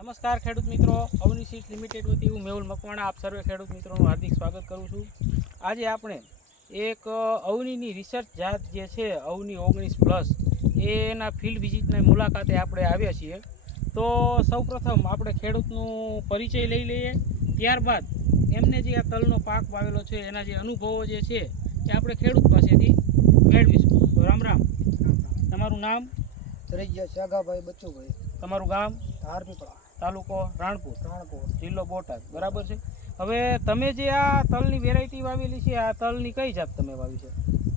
નમસ્કાર ખેડૂત મિત્રો, અવની સીડ્સ લિમિટેડ વતી હું મેહુલ મકવાણા આપ સર્વે ખેડૂત મિત્રોનું હાર્દિક સ્વાગત કરું છું। આજે આપણે એક અવનીની રિસર્ચ જાત જે છે અવની 19+ એના ફિલ્ડ વિઝિટની મુલાકાતે આપણે આવ્યા છીએ। તો સૌપ્રથમ આપણે ખેડૂતનું પરિચય લઈ લઈએ, ત્યારબાદ એમને જે આ તલનો પાક વાવેલો છે એના જે અનુભવો જે છે એ આપણે ખેડૂત પાસેથી મેળવીશું। તો રામ રામ, તમારું નામ? રૈયા શાગાભાઈ બચ્ચુભાઈ, તમારું ગામ? ધારપીપળા, તાલુકો રાણપુર, જિલ્લો બોટાદ, બરાબર છે। હવે તમે જે આ તલની વેરાયટી વાવેલી છે, આ તલની કઈ જાત તમે વાવી છે?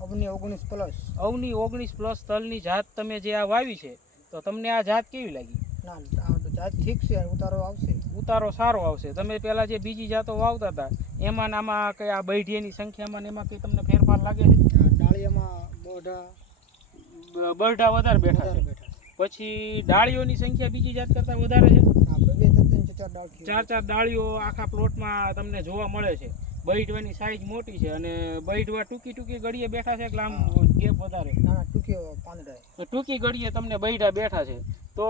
અવની 19+। અવની 19+ તલની જાત તમે જે આ વાવી છે, તો તમને આ જાત કેવી લાગી? ના, આ જાત ઠીક છે, ઉતારો આવશે, ઉતારો સારો આવશે। તમે પહેલાં જે બીજી જાતો વાવતા હતા એમાં ને આમાં કઈ આ બૈઢિયાની સંખ્યામાં ને એમાં કંઈ તમને ફેરફાર લાગે છે? ડાળીયામાં બરઢા વધારે બેઠા છે, પછી ડાળીઓની સંખ્યા બીજી જાત કરતાં વધારે છે? ચાર ડાળીઓ આખા પ્લોટમાં તમને જોવા મળે છે। બૈઢવાની સાઈઝ મોટી છે અને બૈઢવા ટૂંકી ગળીએ બેઠા છે, આમ ગેપ વધારે? ટૂંકી ગળીએ તમને બૈઢા બેઠા છે, તો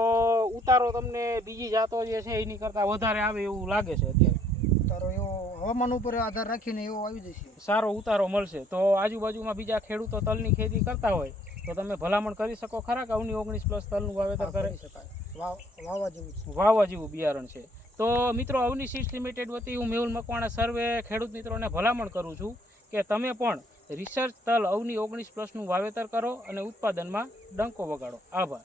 ઉતારો તમને બીજી જાતો જે છે એની કરતાં વધારે આવે એવું લાગે છે અત્યારે? ઉતારો એવો હવામાન ઉપર આધાર રાખીને એવો આવી જશે, સારો સારો ઉતારો મળશે। તો આજુબાજુમાં બીજા ખેડૂતો તલની ખેતી કરતા હોય તો તમે ભલામણ કરી શકો ખરા કે અવની 19+ તલનું વાવેતર કરી શકાય? વાવવા જેવું બિયારણ છે। તો મિત્રો, અવની સીડ્સ લિમિટેડ વતી હું મેહુલ મકવાણા સર્વે ખેડૂત મિત્રોને ભલામણ કરું છું કે તમે પણ રિસર્ચ તલ અવની 19+નું વાવેતર કરો અને ઉત્પાદનમાં ડંકો વગાડો। આભાર।